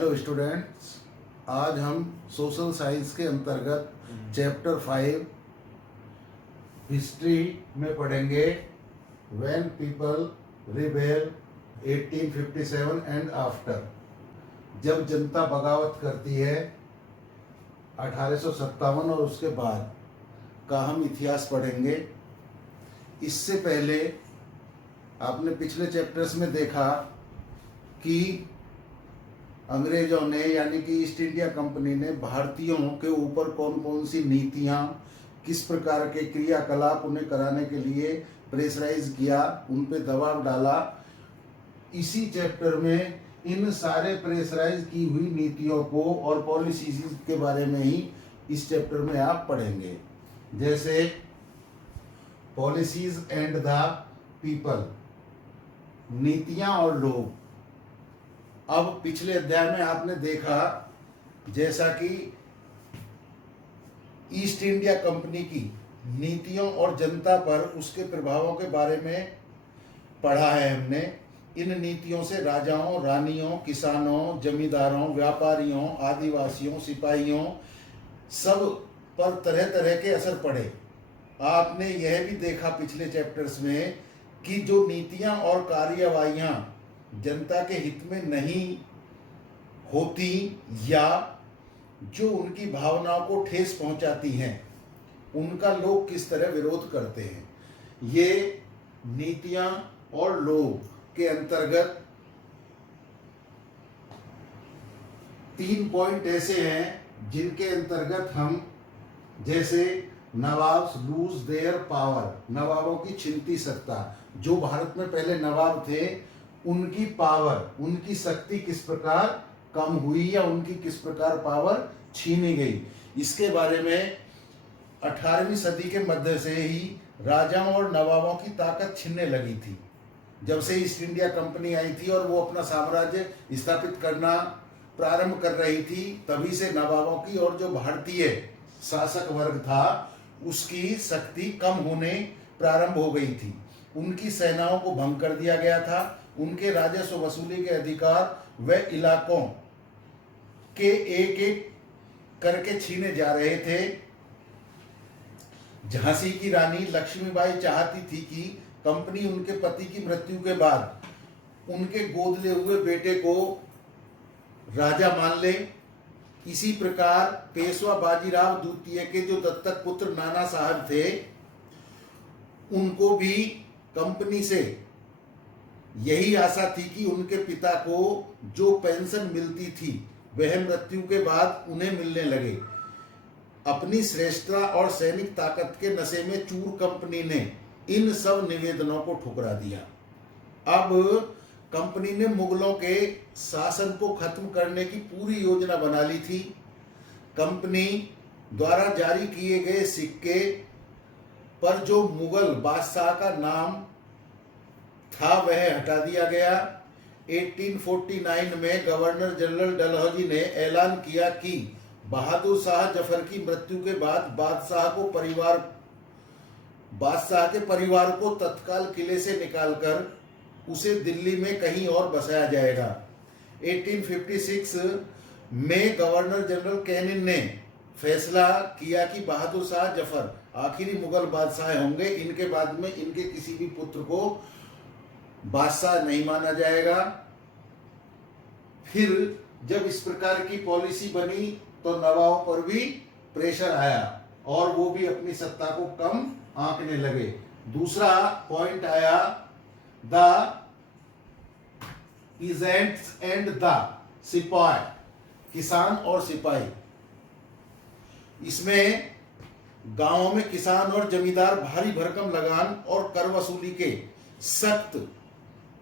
Hello students, आज हम social science के अंतर्गत चैप्टर 5 हिस्ट्री में पढ़ेंगे when people rebel 1857 and after. जब जनता बगावत करती है 1857 और उसके बाद का हम इतिहास पढ़ेंगे। इससे पहले आपने पिछले चैप्टर्स में देखा कि अंग्रेजों ने यानी कि ईस्ट इंडिया कंपनी ने भारतीयों के ऊपर कौन कौन सी नीतियां, किस प्रकार के क्रियाकलाप उन्हें कराने के लिए प्रेशराइज किया, उन पे दबाव डाला। इसी चैप्टर में इन सारे प्रेशराइज की हुई नीतियों को और पॉलिसीज के बारे में ही इस चैप्टर में आप पढ़ेंगे। जैसे पॉलिसीज एंड द पीपल, नीतियां और लोग। अब पिछले अध्याय में आपने देखा जैसा कि ईस्ट इंडिया कंपनी की नीतियों और जनता पर उसके प्रभावों के बारे में पढ़ा है हमने। इन नीतियों से राजाओं, रानियों, किसानों, जमींदारों, व्यापारियों, आदिवासियों, सिपाहियों सब पर तरह तरह के असर पड़े। आपने यह भी देखा पिछले चैप्टर्स में कि जो नीतियां और कार्यवाहियां जनता के हित में नहीं होती या जो उनकी भावनाओं को ठेस पहुंचाती हैं, उनका लोग किस तरह विरोध करते हैं। ये नीतियां और लोग के अंतर्गत 3 पॉइंट ऐसे हैं जिनके अंतर्गत हम, जैसे नवाब्स लूज देयर पावर, नवाबों की छिनती सत्ता। जो भारत में पहले नवाब थे उनकी पावर, उनकी शक्ति किस प्रकार कम हुई या उनकी किस प्रकार पावर छीनी गई, इसके बारे में 18वीं सदी के मध्य से ही राजाओं और नवाबों की ताकत छिनने लगी थी। जब से ईस्ट इंडिया कंपनी आई थी और वो अपना साम्राज्य स्थापित करना प्रारंभ कर रही थी, तभी से नवाबों की और जो भारतीय शासक वर्ग था उसकी शक्ति कम होने प्रारंभ हो गई थी। उनकी सेनाओं को भंग कर दिया गया था। उनके राजस्व वसूली के अधिकार व इलाकों के एक एक करके छीने जा रहे थे। झांसी की रानी लक्ष्मीबाई चाहती थी कि कंपनी उनके पति की मृत्यु के बाद उनके गोद ले हुए बेटे को राजा मान ले। इसी प्रकार पेशवा बाजीराव द्वितीय के जो दत्तक पुत्र नाना साहब थे, उनको भी कंपनी से यही आशा थी कि उनके पिता को जो पेंशन मिलती थी वह मृत्यु के बाद उन्हें मिलने लगे। अपनी श्रेष्ठता और सैनिक ताकत के नशे में चूर कंपनी ने इन सब निवेदनों को ठुकरा दिया। अब कंपनी ने मुगलों के शासन को खत्म करने की पूरी योजना बना ली थी। कंपनी द्वारा जारी किए गए सिक्के पर जो मुगल बादशाह का नाम था वह हटा दिया गया। 1849 में गवर्नर जनरल डलहौजी ने ऐलान किया कि बहादुर शाह जफर की मृत्यु के बाद बादशाह के परिवार को तत्काल किले से निकालकर उसे दिल्ली में कहीं और बसाया जाएगा। 1856 में गवर्नर जनरल कैनिन ने फैसला किया कि बहादुर शाह जफर आखिरी मुगल बादशाह होंगे। इनके बाद में इनके किसी भी पुत्र को बादशाह नहीं माना जाएगा। फिर जब इस प्रकार की पॉलिसी बनी तो नवाबों पर भी प्रेशर आया और वो भी अपनी सत्ता को कम आंकने लगे। दूसरा पॉइंट आया द पीजेंट्स एंड द सिपाही, किसान और सिपाही। इसमें गांवों में किसान और जमींदार भारी भरकम लगान और कर वसूली के सख्त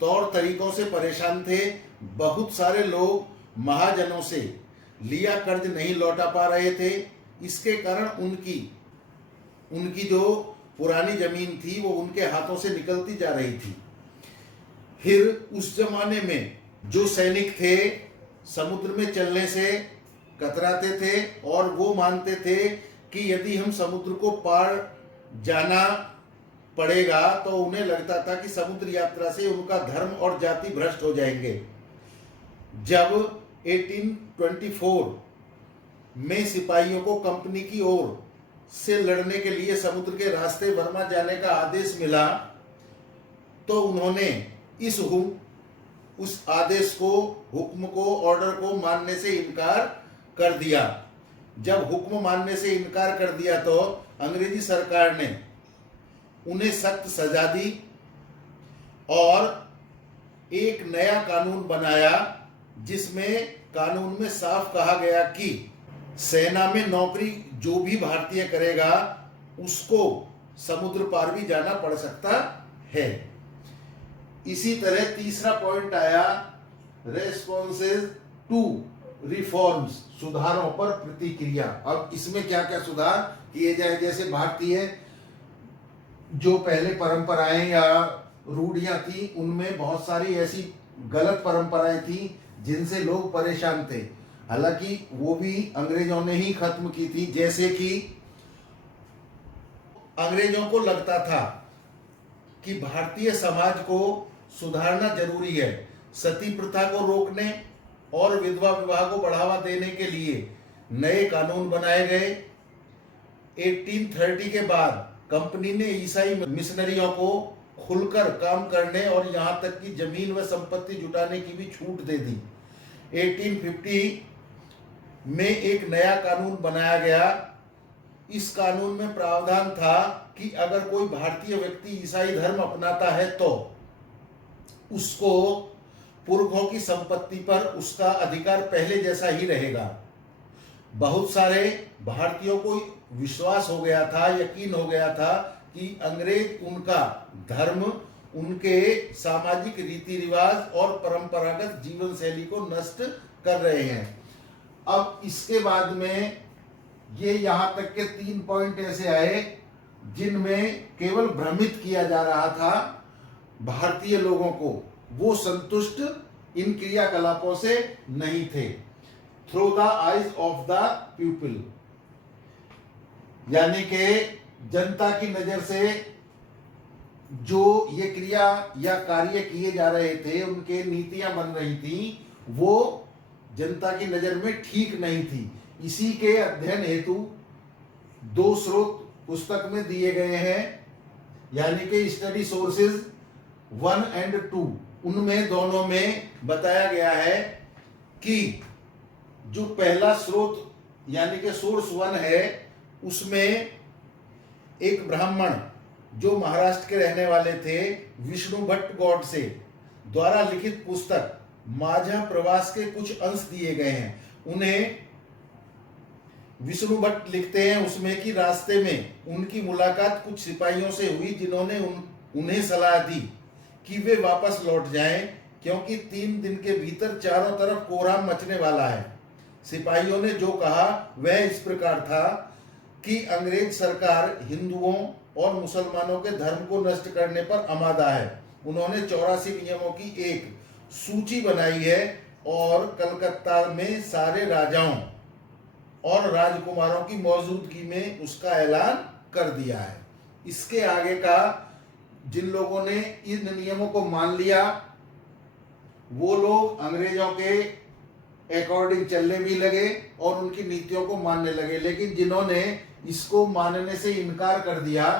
तौर तरीकों से परेशान थे। बहुत सारे लोग महाजनों से लिया कर्ज नहीं लौटा पा रहे थे। इसके कारण उनकी जो पुरानी जमीन थी वो उनके हाथों से निकलती जा रही थी। फिर उस जमाने में जो सैनिक थे समुद्र में चलने से कतराते थे और वो मानते थे कि यदि हम समुद्र को पार जाना पड़ेगा तो उन्हें लगता था कि समुद्र यात्रा से उनका धर्म और जाति भ्रष्ट हो जाएंगे। जब 1824 में सिपाहियों को कंपनी की ओर से लड़ने के लिए समुद्र के रास्ते बर्मा जाने का आदेश मिला, तो उन्होंने उस आदेश को, हुक्म को, ऑर्डर को मानने से इनकार कर दिया। जब हुक्म मानने से इनकार कर दिया तो अंग्रेजी सरकार ने उन्हें सख्त सजा दी और एक नया कानून बनाया, जिसमें कानून में साफ कहा गया कि सेना में नौकरी जो भी भारतीय करेगा उसको समुद्र पार भी जाना पड़ सकता है। इसी तरह तीसरा पॉइंट आया, रेस्पॉन्सेज टू रिफॉर्म्स, सुधारों पर प्रतिक्रिया। अब इसमें क्या क्या सुधार किए जाए, जैसे भारतीय जो पहले परंपराएं या रूढ़ियां थी उनमें बहुत सारी ऐसी गलत परंपराएं थी जिनसे लोग परेशान थे, हालांकि वो भी अंग्रेजों ने ही खत्म की थी। जैसे कि अंग्रेजों को लगता था कि भारतीय समाज को सुधारना जरूरी है। सती प्रथा को रोकने और विधवा विवाह को बढ़ावा देने के लिए नए कानून बनाए गए। 1830 के बाद कंपनी ने ईसाई मिशनरियों को खुलकर काम करने और यहां तक कि जमीन व संपत्ति जुटाने की भी छूट दे दी। 1850 में एक नया कानून बनाया गया। इस कानून में प्रावधान था कि अगर कोई भारतीय व्यक्ति ईसाई धर्म अपनाता है तो उसको पुरखों की संपत्ति पर उसका अधिकार पहले जैसा ही रहेगा। बहुत सारे भारतीयों को विश्वास हो गया था, यकीन हो गया था कि अंग्रेज उनका धर्म, उनके सामाजिक रीति रिवाज और परंपरागत जीवन शैली को नष्ट कर रहे हैं। अब इसके बाद में ये यहाँ तक के 3 पॉइंट ऐसे आए जिनमें केवल भ्रमित किया जा रहा था भारतीय लोगों को, वो संतुष्ट इन क्रियाकलापों से नहीं थे। Through the eyes of the people, यानी कि जनता की नजर से जो ये क्रिया या कार्य किए जा रहे थे, उनके नीतियां बन रही थी, वो जनता की नजर में ठीक नहीं थी। इसी के अध्ययन हेतु 2 स्रोत पुस्तक में दिए गए हैं, यानी कि स्टडी सोर्सेज 1 और 2। उनमें दोनों में बताया गया है कि जो पहला स्रोत यानी कि सोर्स 1 है, उसमें एक ब्राह्मण जो महाराष्ट्र के रहने वाले थे, विष्णु भट्ट गौडसे द्वारा लिखित पुस्तक माझा प्रवास के कुछ अंश दिए गए हैं। उन्हें विष्णु भट्ट लिखते हैं उसमें कि रास्ते में उनकी मुलाकात कुछ सिपाहियों से हुई, जिन्होंने उन्हें सलाह दी कि वे वापस लौट जाएं, क्योंकि 3 दिन के भीतर चारों तरफ कोहराम मचने वाला है। सिपाहियों ने जो कहा वह इस प्रकार था कि अंग्रेज सरकार हिंदुओं और मुसलमानों के धर्म को नष्ट करने पर आमादा है। उन्होंने 84 नियमों की एक सूची बनाई है और कलकत्ता में सारे राजाओं और राजकुमारों की मौजूदगी में उसका ऐलान कर दिया है। इसके आगे का जिन लोगों ने इन नियमों को मान लिया, वो लोग अंग्रेजों के अकॉर्डिंग चलने भी लगे और उनकी नीतियों को मानने लगे। लेकिन जिन्होंने इसको मानने से इनकार कर दिया,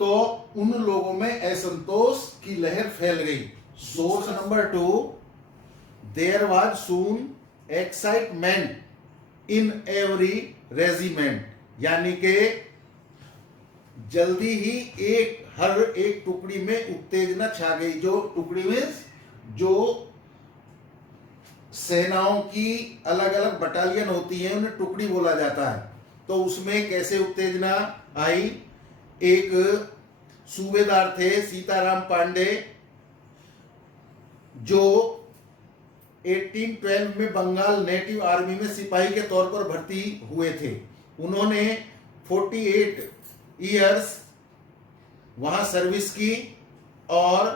तो उन लोगों में असंतोष की लहर फैल गई। Source number 2, there was soon excitement in every regiment, यानी कि जल्दी ही हर एक टुकड़ी में उत्तेजना छा गई। जो टुकड़ी में जो सेनाओं की अलग अलग बटालियन होती है, उन्हें टुकड़ी बोला जाता है। तो उसमें कैसे उत्तेजना आई, एक सूबेदार थे सीताराम पांडे, जो 1812 में बंगाल नेटिव आर्मी में सिपाही के तौर पर भर्ती हुए थे। उन्होंने 48 ईयर्स वहां सर्विस की और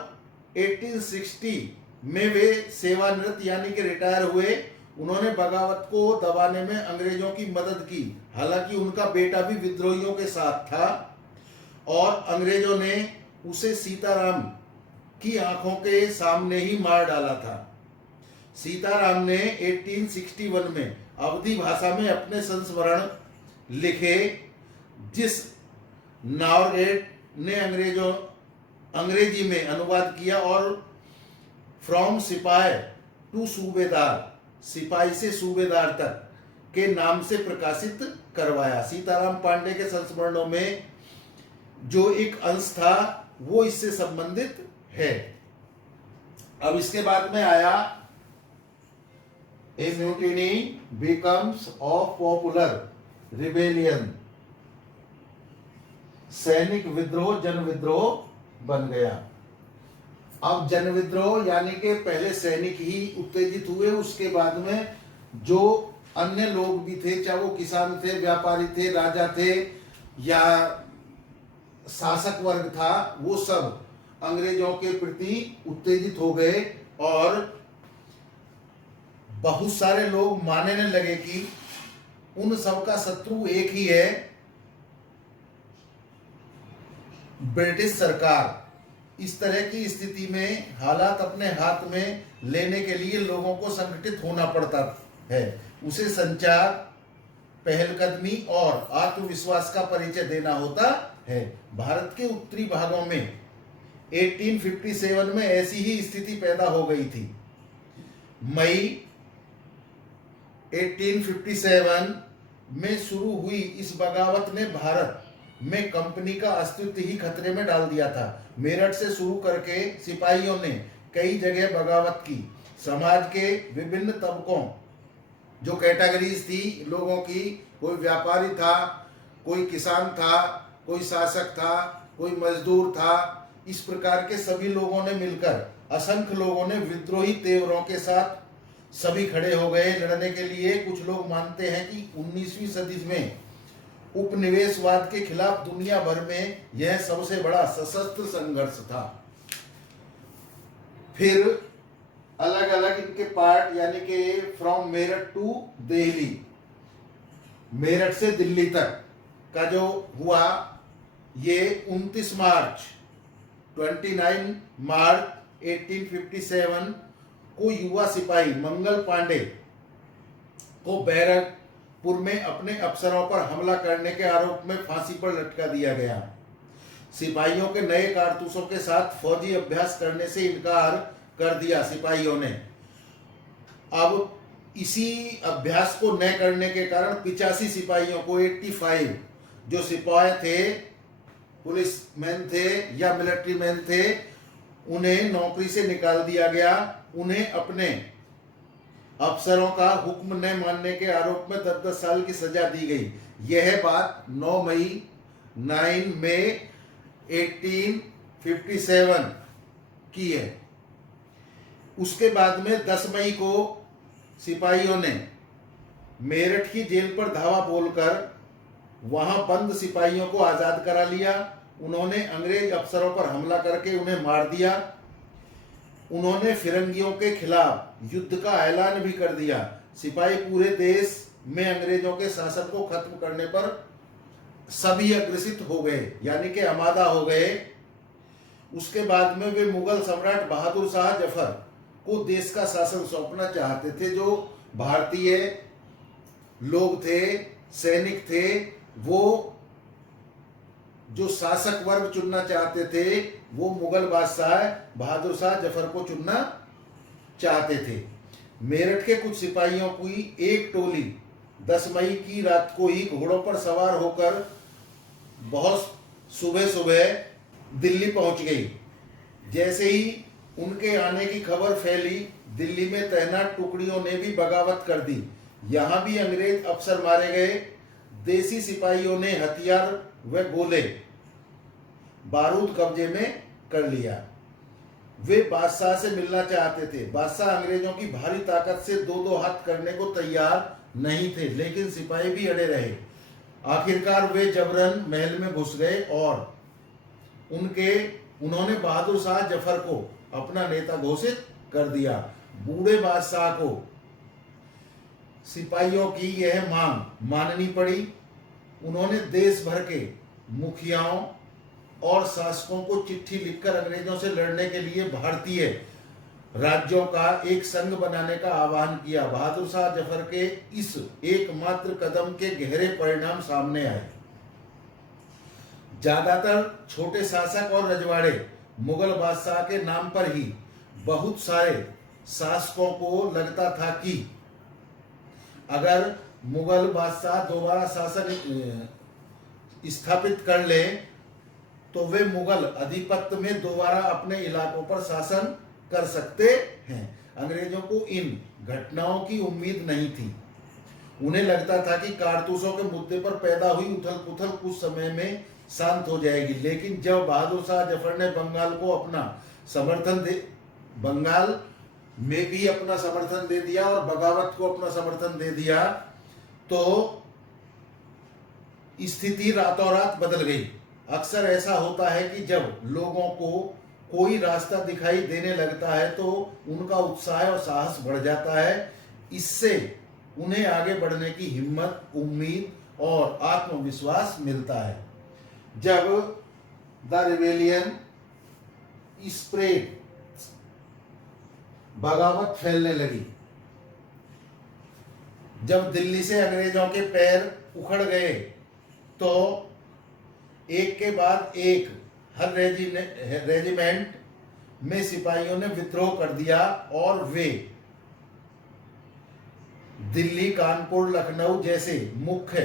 1860 में वे सेवानिवृत्त यानी कि रिटायर हुए। उन्होंने बगावत को दबाने में अंग्रेजों की मदद की, हालांकि उनका बेटा भी विद्रोहियों के साथ था और अंग्रेजों ने उसे सीताराम की आंखों के सामने ही मार डाला था। सीताराम ने 1861 में अवधी भाषा में अपने संस्मरण लिखे, जिस नॉर्गेट ने अंग्रेजी में अनुवाद किया और फ्रॉम सिपाही टू सूबेदार, सिपाही से सूबेदार तक के नाम से प्रकाशित करवाया। सीताराम पांडे के संस्मरणों में जो एक अंश था वो इससे संबंधित है। अब इसके बाद में आया a mutiny becomes of popular rebellion, सैनिक विद्रोह जन विद्रोह बन गया। अब जन विद्रोह यानी कि पहले सैनिक ही उत्तेजित हुए, उसके बाद में जो अन्य लोग भी थे, चाहे वो किसान थे, व्यापारी थे, राजा थे या शासक वर्ग था, वो सब अंग्रेजों के प्रति उत्तेजित हो गए और बहुत सारे लोग मानने लगे कि उन सब का शत्रु एक ही है, ब्रिटिश सरकार। इस तरह की स्थिति में हालात अपने हाथ में लेने के लिए लोगों को संगठित होना पड़ता है। उसे संचार, पहलकदमी और आत्मविश्वास का परिचय देना होता है। भारत के उत्तरी भागों में 1857 में ऐसी ही स्थिति पैदा हो गई थी। मई 1857 में शुरू हुई इस बगावत ने भारत में कंपनी का अस्तित्व ही खतरे में डाल दिया था। मेरठ से शुरू करके सिपाहियों ने कई जगह बगावत की। समाज के विभिन्न तबकों, जो कैटेगरीज थी लोगों की, कोई व्यापारी था, कोई किसान था, कोई शासक था, कोई मजदूर था, इस प्रकार के सभी लोगों ने मिलकर, असंख्य लोगों ने विद्रोही तेवरों के साथ सभी खड़े हो गए लड़ने के लिए। कुछ लोग मानते हैं कि 19वीं सदी में उपनिवेशवाद के खिलाफ दुनिया भर में यह सबसे बड़ा सशस्त्र संघर्ष था। फिर अलग अलग इनके पार्ट, यानी कि फ्रॉम मेरठ टू दिल्ली, मेरठ से दिल्ली तक का जो हुआ, ये 29 मार्च 1857 को युवा सिपाही मंगल पांडे को बैरकपुर में अपने अफसरों पर हमला करने के आरोप में फांसी पर लटका दिया गया। सिपाहियों के नए कारतूसों के साथ फौजी अभ्यास करने से इनकार कर दिया सिपाहियों ने। अब इसी अभ्यास को न करने के कारण 85 सिपाहियों को, 85 जो सिपाही थे, पुलिस मैन थे या मिलिट्री मैन थे, उन्हें नौकरी से निकाल दिया गया। उन्हें अपने अफसरों का हुक्म न मानने के आरोप में 10-10 साल की सजा दी गई। यह बात 9 मई 1857 की है। उसके बाद में 10 मई को सिपाहियों ने मेरठ की जेल पर धावा बोलकर वहां बंद सिपाहियों को आजाद करा लिया। उन्होंने अंग्रेज अफसरों पर हमला करके उन्हें मार दिया। उन्होंने फिरंगियों के खिलाफ युद्ध का ऐलान भी कर दिया। सिपाही पूरे देश में अंग्रेजों के शासन को खत्म करने पर सभी अग्रसित हो गए, यानी कि आमादा हो गए। उसके बाद में वे मुगल सम्राट बहादुर शाह जफर को देश का शासन सौंपना चाहते थे। जो भारतीय लोग थे, सैनिक थे, वो जो शासक वर्ग चुनना चाहते थे, वो मुगल बादशाह बहादुर शाह जफर को चुनना चाहते थे। मेरठ के कुछ सिपाहियों की एक टोली 10 मई की रात को ही घोड़ों पर सवार होकर बहुत सुबह सुबह दिल्ली पहुंच गई। जैसे ही उनके आने की खबर फैली, दिल्ली में तैनात टुकड़ियों ने भी बगावत कर दी। यहाँ भी अंग्रेज अफसर मारे गए। देसी सिपाहियों ने हथियार व गोले बारूद कब्जे में कर लिया। वे बादशाह से मिलना चाहते थे। बादशाह अंग्रेजों की भारी ताकत से 2-2 हाथ करने को तैयार नहीं थे, लेकिन सिपाही भी अड़े रहे। आखिरकार वे जबरन महल में घुस गए और उन्होंने बहादुर शाह जफर को अपना नेता घोषित कर दिया। बूढ़े बादशाह को सिपाहियों की यह मांग माननी पड़ी। उन्होंने देश भर के मुखियाओं और शासकों को चिट्ठी लिखकर अंग्रेजों से लड़ने के लिए भारतीय राज्यों का एक संघ बनाने का आह्वान किया। बहादुर शाह जफर के इस एकमात्र कदम के गहरे परिणाम सामने आए। ज्यादातर छोटे शासक और रजवाड़े मुगल बादशाह के नाम पर ही बहुत सारे शासकों को लगता था कि अगर मुगल बादशाह दोबारा शासन स्थापित कर ले तो वे मुगल अधिपत्य में दोबारा अपने इलाकों पर शासन कर सकते हैं। अंग्रेजों को इन घटनाओं की उम्मीद नहीं थी। उन्हें लगता था कि कारतूसों के मुद्दे पर पैदा हुई उथल पुथल कुछ समय में शांत हो जाएगी, लेकिन जब बहादुर शाह जफर ने बंगाल में भी अपना समर्थन दे दिया और बगावत को अपना समर्थन दे दिया, तो स्थिति रातों रात बदल गई। अक्सर ऐसा होता है कि जब लोगों को कोई रास्ता दिखाई देने लगता है तो उनका उत्साह और साहस बढ़ जाता है। इससे उन्हें आगे बढ़ने की हिम्मत, उम्मीद और आत्मविश्वास मिलता है। जब द रिबेलियन स्प्रेड, बगावत फैलने लगी, जब दिल्ली से अंग्रेजों के पैर उखड़ गए तो एक के बाद एक हर रेजिमेंट में सिपाहियों ने विद्रोह कर दिया और वे दिल्ली, कानपुर, लखनऊ जैसे मुख्य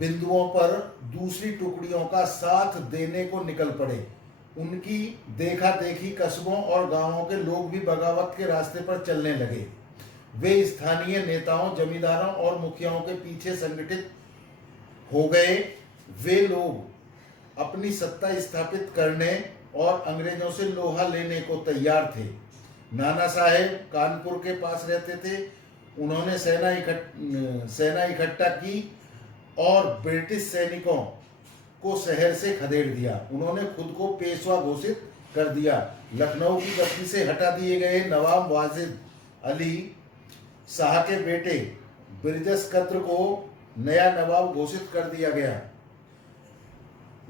बिंदुओं पर दूसरी टुकड़ियों का साथ देने को निकल पड़े। उनकी देखा देखी कस्बों और गांवों के लोग भी बगावत के रास्ते पर चलने लगे। वे स्थानीय नेताओं, जमींदारों और मुखियाओं के पीछे संगठित हो गए। वे लोग अपनी सत्ता स्थापित करने और अंग्रेजों से लोहा लेने को तैयार थे। नाना साहेब कानपुर के पास रहते थे। उन्होंने सेना इकट्ठा की और ब्रिटिश सैनिकों को शहर से खदेड़ दिया। उन्होंने खुद को पेशवा घोषित कर दिया। लखनऊ की गद्दी से हटा दिए गए नवाब वाजिद अली शाह के बेटे ब्रिजेश कद्र को नया नवाब घोषित कर दिया गया।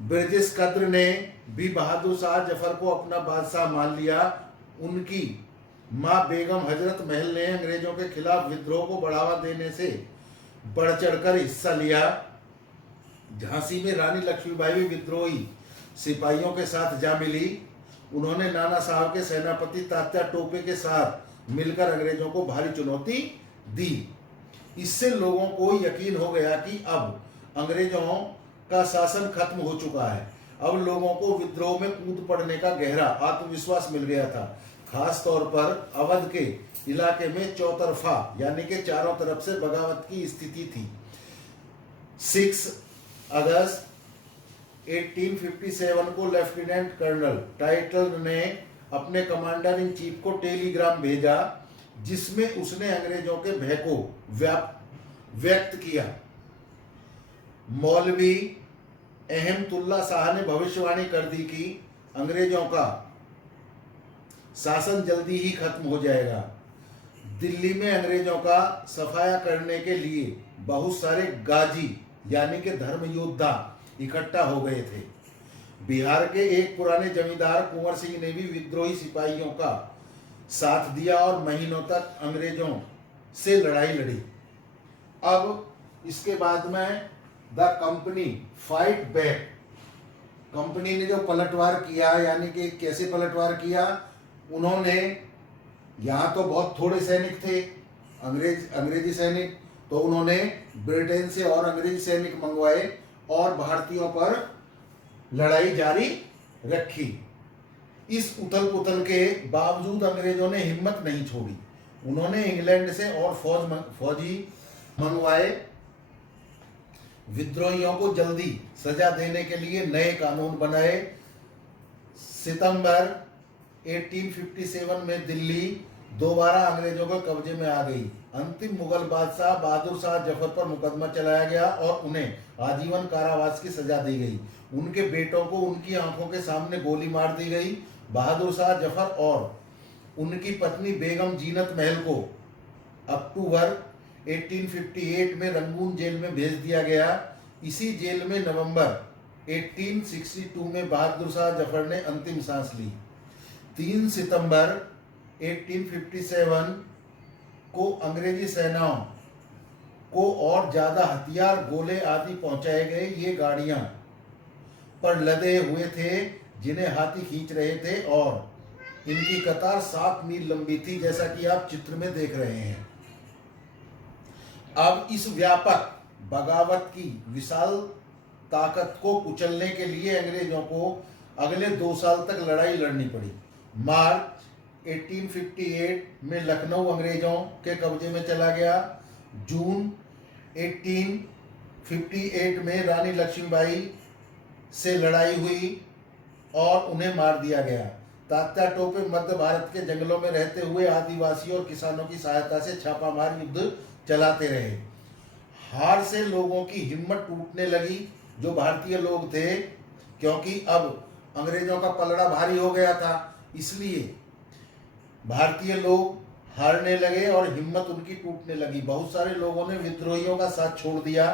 ब्रिजेश कद्र ने भी बहादुर शाह जफर को अपना बादशाह मान लिया। उनकी मां बेगम हजरत महल ने अंग्रेजों के खिलाफ विद्रोह को बढ़ावा देने से बढ़ चढ़कर हिस्सा लिया। झांसी में रानी लक्ष्मीबाई भी विद्रोही सिपाहियों के साथ जा मिली। उन्होंने नाना साहब के सेनापति तात्या टोपे के साथ मिलकर अंग्रेजों को भारी चुनौती दी। इससे लोगों को यकीन हो गया कि अब अंग्रेजों का शासन खत्म हो चुका है। अब लोगों को विद्रोह में कूद पड़ने का गहरा आत्मविश्वास मिल गया था। खास तौर पर अवध के इलाके में चौतरफा यानी कि चारों तरफ से बगावत की स्थिति थी। 6 अगस्त 1857 को लेफ्टिनेंट कर्नल टाइटल ने अपने कमांडर इन चीफ को टेलीग्राम भेजा, जिसमें उसने अंग्रेजों के भय को व्यक्त किया। मौलवी अहमदुल्ला शाह ने भविष्यवाणी कर दी कि अंग्रेजों का शासन जल्दी ही खत्म हो जाएगा। दिल्ली में अंग्रेजों का सफाया करने के लिए बहुत सारे गाजी यानी कि धर्म योद्धा इकट्ठा हो गए थे। बिहार के एक पुराने जमींदार कुंवर सिंह ने भी विद्रोही सिपाहियों का साथ दिया और महीनों तक अंग्रेजों से लड़ाई लड़ी। अब इसके बाद में the company fight back, company ने जो पलटवार किया, यानी कि कैसे पलटवार किया, उन्होंने यहाँ तो बहुत थोड़े सैनिक थे अंग्रेजी सैनिक, तो उन्होंने ब्रिटेन से और अंग्रेजी सैनिक मंगवाए और भारतीयों पर लड़ाई जारी रखी। इस उथल पुथल के बावजूद अंग्रेजों ने हिम्मत नहीं छोड़ी। उन्होंने इंग्लैंड से और फौजी मंगवाए। विद्रोहियों को जल्दी सजा देने के लिए नए कानून बनाए। सितंबर 1857 में दिल्ली दोबारा अंग्रेजों के कब्जे में आ गई। अंतिम मुगल बादशाह बहादुर शाह जफर पर मुकदमा चलाया गया और उन्हें आजीवन कारावास की सजा दी गई। उनके बेटों को उनकी आंखों के सामने गोली मार दी गई। बहादुर शाह जफर और उनकी पत्नी बेगम जीनत महल को अक्टूबर 1858 में रंगून जेल में भेज दिया गया। इसी जेल में नवंबर 1862 में बहादुर शाह जफर ने अंतिम सांस ली। 3 सितंबर 1857 को अंग्रेजी सेनाओं को और ज्यादा हथियार, गोले आदि पहुंचाए गए। ये गाड़ियां पर लदे हुए थे जिन्हें हाथी खींच रहे थे और इनकी कतार 7 मील लंबी थी, जैसा कि आप चित्र में देख रहे हैं। अब इस व्यापक बगावत की विशाल ताकत को कुचलने के लिए अंग्रेजों को अगले 2 साल तक लड़ाई लड़नी पड़ी। मार्च 1858 में लखनऊ अंग्रेजों के कब्जे में चला गया। जून 1858 में रानी लक्ष्मीबाई से लड़ाई हुई और उन्हें मार दिया गया। तात्या टोपे मध्य भारत के जंगलों में रहते हुए आदिवासियों और किसानों की सहायता से छापामार युद्ध चलाते रहे। हार से लोगों की हिम्मत टूटने लगी, जो भारतीय लोग थे, क्योंकि अब अंग्रेजों का पलड़ा भारी हो गया था। इसलिए भारतीय लोग हारने लगे और हिम्मत उनकी टूटने लगी। बहुत सारे लोगों ने विद्रोहियों का साथ छोड़ दिया।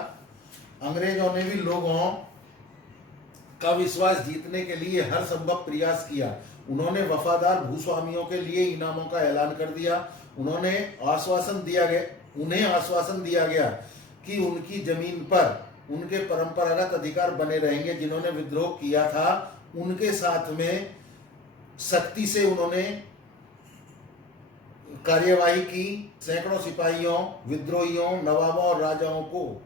अंग्रेजों ने भी लोगों का विश्वास जीतने के लिए हर संभव प्रयास किया। उन्होंने वफादार भूस्वामियों के लिए इनामों का ऐलान कर दिया। उन्हें आश्वासन दिया गया कि उनकी जमीन पर उनके परंपरागत अधिकार बने रहेंगे। जिन्होंने विद्रोह किया था उनके साथ में सख्ती से उन्होंने कार्यवाही की। सैकड़ों सिपाहियों, विद्रोहियों, नवाबों और राजाओं को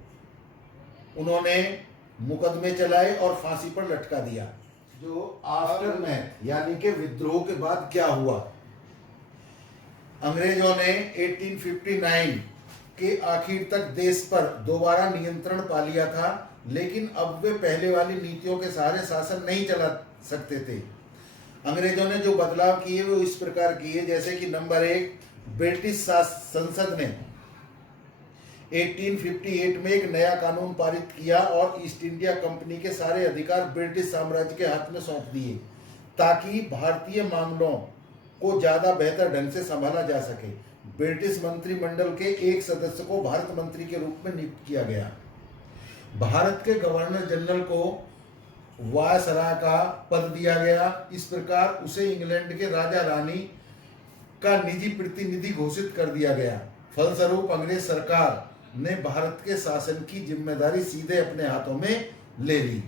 उन्होंने मुकदमे चलाए और फांसी पर लटका दिया। जो आफ्टर मैथ यानी कि विद्रोह के बाद क्या हुआ, अंग्रेजों ने 1859 के आखिर तक देश पर दोबारा नियंत्रण पा लिया था, लेकिन अब वे पहले वाली नीतियों के सहारे शासन नहीं चला सकते थे। अंग्रेजों ने जो बदलाव किए वो इस प्रकार किए, जैसे कि नंबर 1, ब्रिटिश संसद ने 1858 में एक नया कानून पारित किया और ईस्ट इंडिया कंपनी के सारे अधिकार ब्रिटिश साम्राज्य के हाथ में सौंप दिए, ताकि भारतीय मामलों को ज्यादा बेहतर ढंग से संभाला जा सके। ब्रिटिश मंत्रिमंडल के एक सदस्य को भारत मंत्री के रूप में नियुक्त किया गया। भारत के गवर्नर जनरल को वायसराय का पद दिया गया। इस प्रकार उसे इंग्लैंड के राजा रानी का निजी प्रतिनिधि घोषित कर दिया गया। फलस्वरूप अंग्रेज सरकार ने भारत के शासन की जिम्मेदारी सीधे अपने हाथों में ले ली।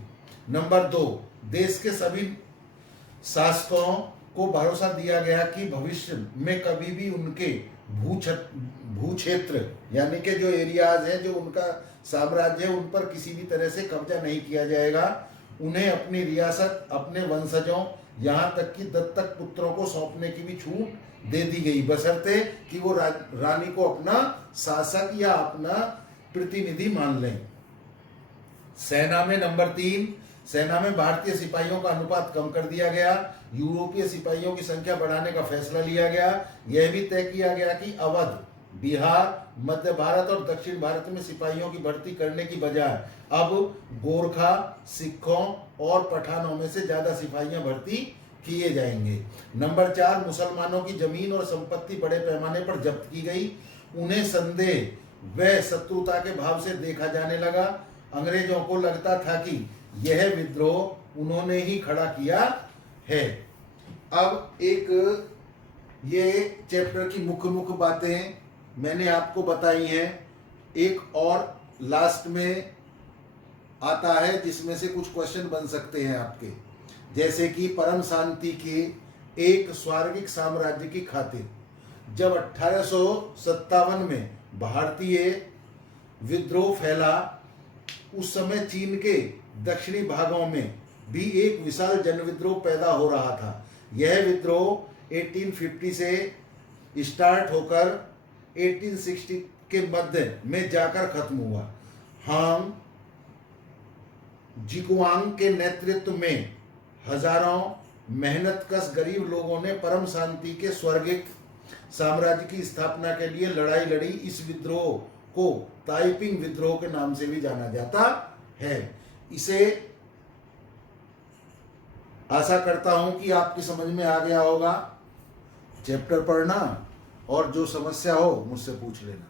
नंबर 2, देश के सभी शासकों को भरोसा दिया गया कि भविष्य में कभी भी उनके भू क्षेत्र यानी कि जो एरियाज है, जो उनका साम्राज्य है, उन पर किसी भी तरह से कब्जा नहीं किया जाएगा। उन्हें अपनी रियासत अपने वंशजों, यहाँ तक कि दत्तक पुत्रों को सौंपने की भी छूट दे दी गई, बशर्ते कि वो रानी को अपना शासक या अपना प्रतिनिधि मान लें। सेना में नंबर 3, सेना में भारतीय सिपाहियों का अनुपात कम कर दिया गया। यूरोपीय सिपाहियों की संख्या बढ़ाने का फैसला लिया गया। यह भी तय किया गया कि अवध, बिहार, मध्य भारत और दक्षिण भारत में सिपाहियों की भर्ती करने की बजाय अब गोरखा, सिखों और पठानों में से ज्यादा सिपाहियां भर्ती किए जाएंगे। नंबर 4, मुसलमानों की जमीन और संपत्ति बड़े पैमाने पर जब्त की गई। उन्हें संदेह व शत्रुता के भाव से देखा जाने लगा। अंग्रेजों को लगता था कि यह विद्रोह उन्होंने ही खड़ा किया है। अब एक ये चैप्टर की मुख्य बातें मैंने आपको बताई हैं। एक और लास्ट में आता है जिसमें से कुछ क्वेश्चन बन सकते हैं आपके, जैसे कि परम शांति के एक स्वर्गिक साम्राज्य की खातिर जब 1857 में भारतीय विद्रोह फैला, उस समय चीन के दक्षिणी भागों में भी एक विशाल जनविद्रोह पैदा हो रहा था। यह विद्रोह 1850 से स्टार्ट होकर 1860 के मध्य में जाकर खत्म हुआ। हांग जिकुआंग के नेतृत्व में हजारों मेहनतकश गरीब लोगों ने परम शांति के स्वर्गिक साम्राज्य की स्थापना के लिए लड़ाई लड़ी। इस विद्रोह को ताइपिंग विद्रोह के नाम से भी जाना जाता है। इसे आशा करता हूं कि आपकी समझ में आ गया होगा। चैप्टर पढ़ना और जो समस्या हो मुझसे पूछ लेना।